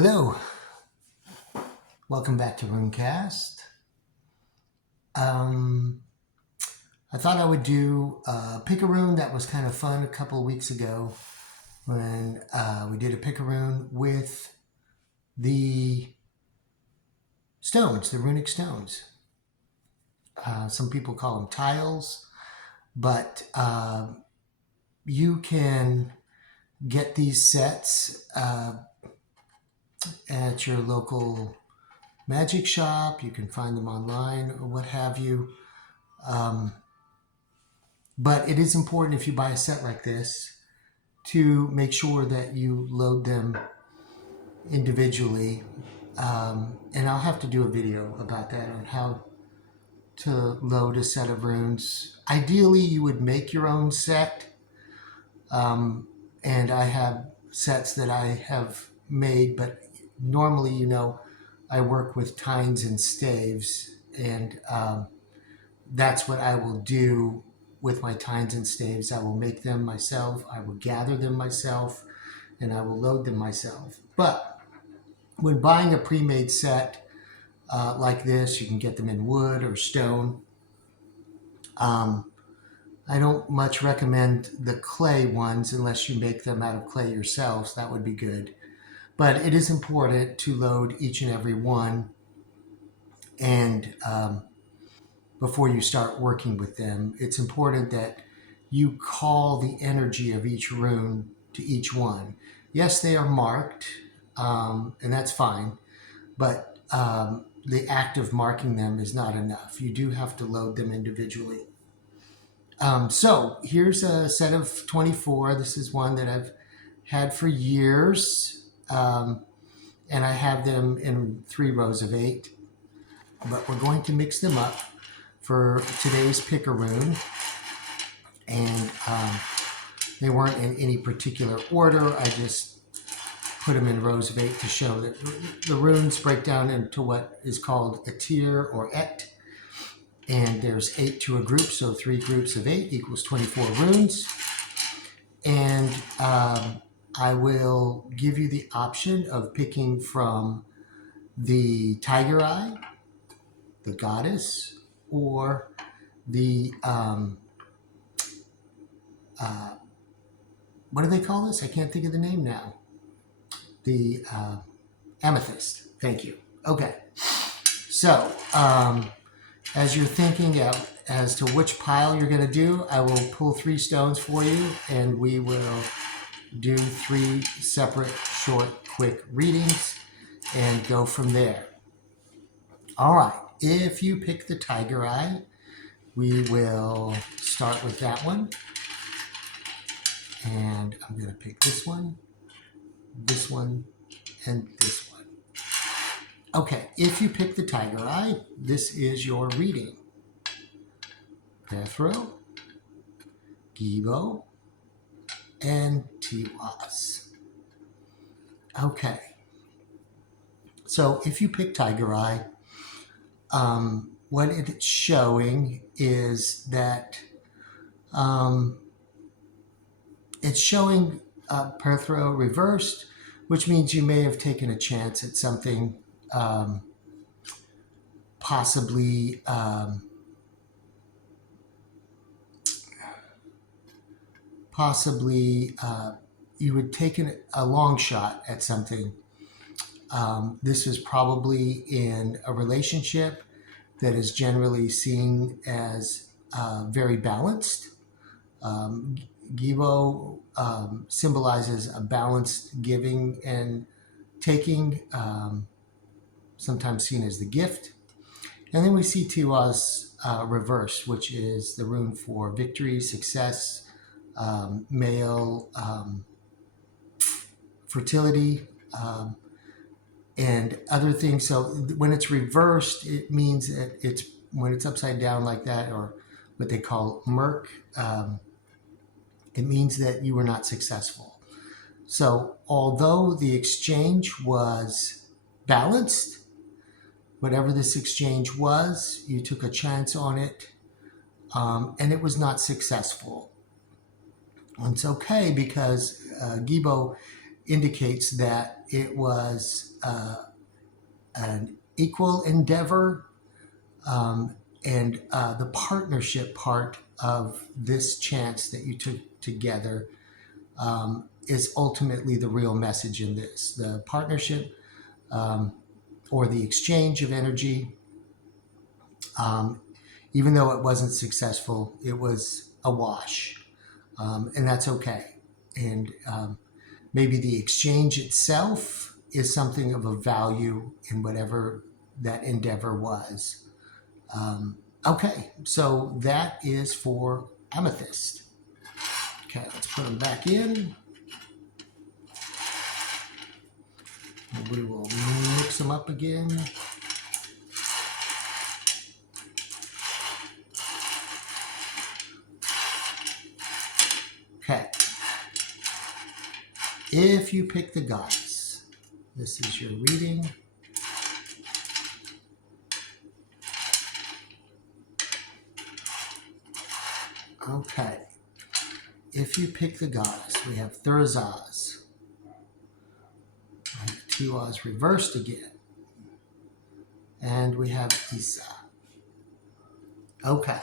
Hello, welcome back to Runecast. I thought I would do a Pick-A-Rune that was kind of fun a couple of weeks ago when we did a Pick-A-Rune with the stones, the runic stones. Some people call them tiles, but you can get these sets at your local magic shop. You can find them online or what have you. But it is important if you buy a set like this to make sure that you load them individually. And I'll have to do a video about that on how to load a set of runes. Ideally, you would make your own set. And I have sets that I have made, but normally, I work with tines and staves, and that's what I will do with my tines and staves. I will make them myself, I will gather them myself, and I will load them myself. But when buying a pre-made set like this, you can get them in wood or stone. I don't much recommend the clay ones unless you make them out of clay yourselves. That would be good. But it is important to load each and every one and before you start working with them. It's important that you call the energy of each rune to each one. Yes, they are marked, and that's fine, but the act of marking them is not enough. You do have to load them individually. So here's a set of 24. This is one that I've had for years, and I have them in 3 rows of 8. But we're going to mix them up for today's Pick-A-Rune, and they weren't in any particular order. I just put them in rows of 8 to show that the runes break down into what is called a tier or et, and there's 8 to a group, so 3 groups of 8 equals 24 runes. And I will give you the option of picking from the Tiger Eye, the Goddess, or the, what do they call this? I can't think of the name now. The Amethyst. Thank you. Okay. So, as you're thinking as to which pile you're going to do, I will pull 3 stones for you, and we will do 3 separate, short, quick readings and go from there. All right. If you pick the Tiger Eye, we will start with that one. And I'm going to pick this one, and this one. Okay, if you pick the Tiger Eye, this is your reading. Pethro, Gibo, and Tiwas. Okay. So if you pick Tiger Eye, what it's showing is that it's showing Pethro reversed, which means you may have taken a chance at something, possibly you would take a long shot at something. This is probably in a relationship that is generally seen as very balanced. Gibo symbolizes a balanced giving and taking, sometimes seen as the gift. And then we see Tiwa's reverse, which is the rune for victory, success, male fertility, and other things. So when it's reversed, it means that when it's upside down like that, or what they call murk, it means that you were not successful. So although the exchange was balanced, whatever this exchange was, you took a chance on it, and it was not successful. And it's okay, because Gibo indicates that it was an equal endeavor, and the partnership part of this chance that you took together is ultimately the real message in this. The partnership, or the exchange of energy, even though it wasn't successful, it was a wash, and that's okay. And maybe the exchange itself is something of a value in whatever that endeavor was. Okay, so that is for Amethyst. Okay, let's put them back in. And we will mix them up again. Okay. If you pick the goddess, this is your reading. Okay. If you pick the goddess, we have Thurzaz. We have Tiwaz reversed again. And we have Isa. Okay.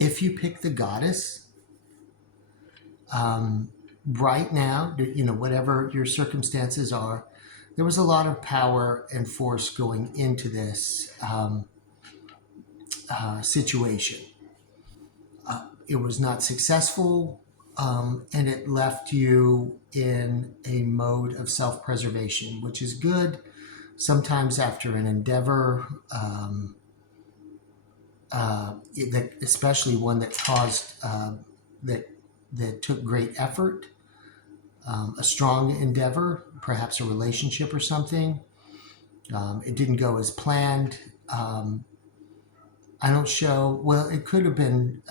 If you pick the goddess, right now, whatever your circumstances are, there was a lot of power and force going into this situation. It was not successful, and it left you in a mode of self-preservation, which is good. Sometimes after an endeavor, especially one that caused that took great effort, a strong endeavor, perhaps a relationship or something. It didn't go as planned. I don't show, well, it could have been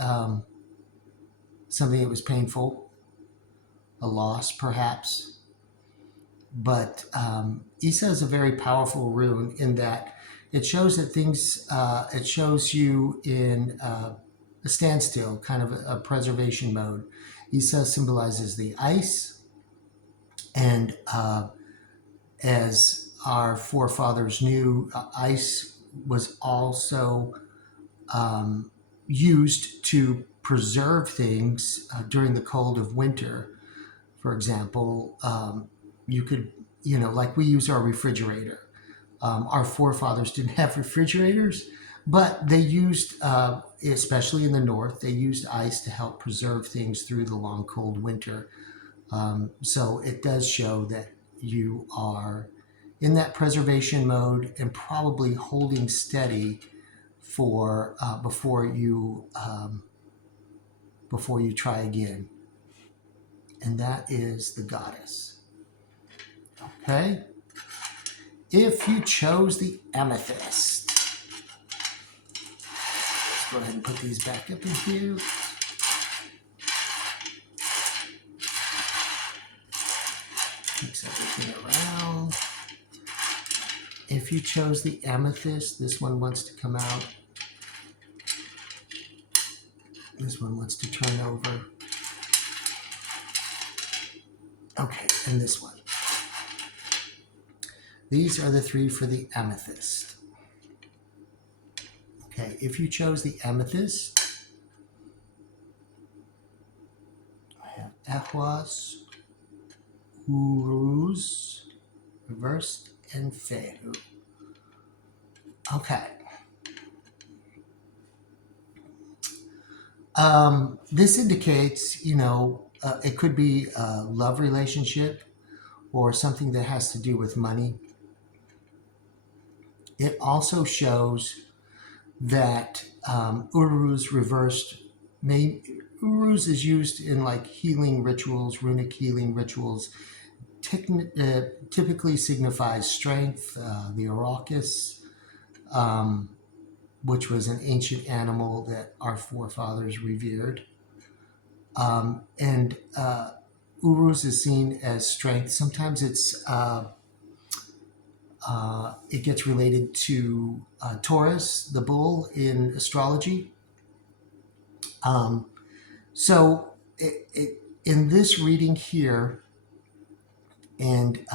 something that was painful, a loss perhaps. But Isa is a very powerful rune in that it shows that things, it shows you in a standstill, kind of a preservation mode. Isa symbolizes the ice, and as our forefathers knew, ice was also used to preserve things during the cold of winter. For example, you could, like we use our refrigerator. Our forefathers didn't have refrigerators, but they used, especially in the north, they used ice to help preserve things through the long, cold winter. So it does show that you are in that preservation mode and probably holding steady for before you try again. And that is the goddess. Okay. If you chose the amethyst, let's go ahead and put these back up in here. Mix everything around. If you chose the amethyst, this one wants to come out. This one wants to turn over. Okay, and this one. These are the three for the amethyst. Okay, if you chose the amethyst, I have Ahwas, Uruz, reversed, and Fehu. Okay. This indicates, it could be a love relationship or something that has to do with money. It also shows that Uruz reversed, Uruz is used in like healing rituals, runic healing rituals. Typically signifies strength, the Araucus, which was an ancient animal that our forefathers revered. And Uruz is seen as strength. Sometimes it gets related to Taurus, the bull, in astrology. So in this reading here, and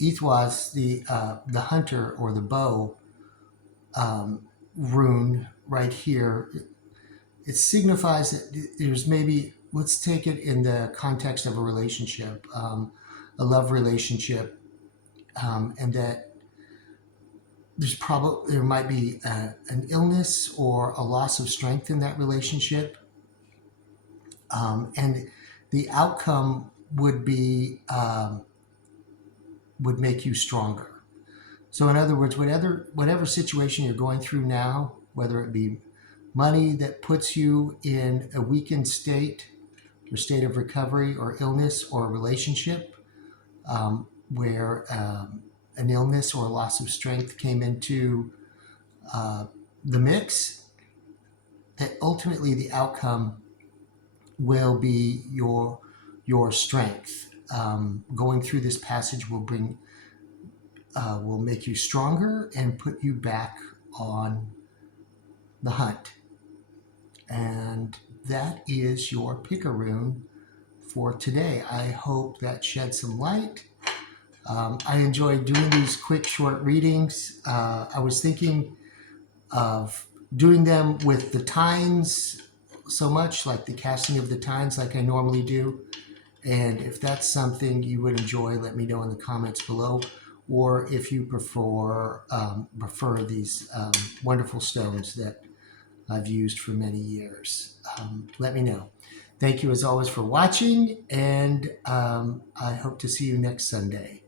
Ethwas, the hunter or the bow rune right here, it signifies that there's maybe, let's take it in the context of a relationship, a love relationship, and that there might be an illness or a loss of strength in that relationship, and the outcome would be would make you stronger. So in other words, whatever situation you're going through now, whether it be money that puts you in a weakened state or state of recovery, or illness, or a relationship where an illness or a loss of strength came into the mix, that ultimately the outcome will be your strength. Going through this passage will make you stronger and put you back on the hunt. And that is your Pick-A-Rune for today. I hope that shed some light. I enjoy doing these quick, short readings. I was thinking of doing them with the tines so much, like the casting of the tines, like I normally do. And if that's something you would enjoy, let me know in the comments below. Or if you prefer these wonderful stones that I've used for many years, let me know. Thank you as always for watching, and I hope to see you next Sunday.